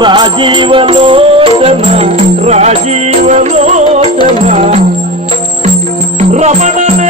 Rajiv Lochana Rajiv Lochana ರಮಣನೇ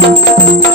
Música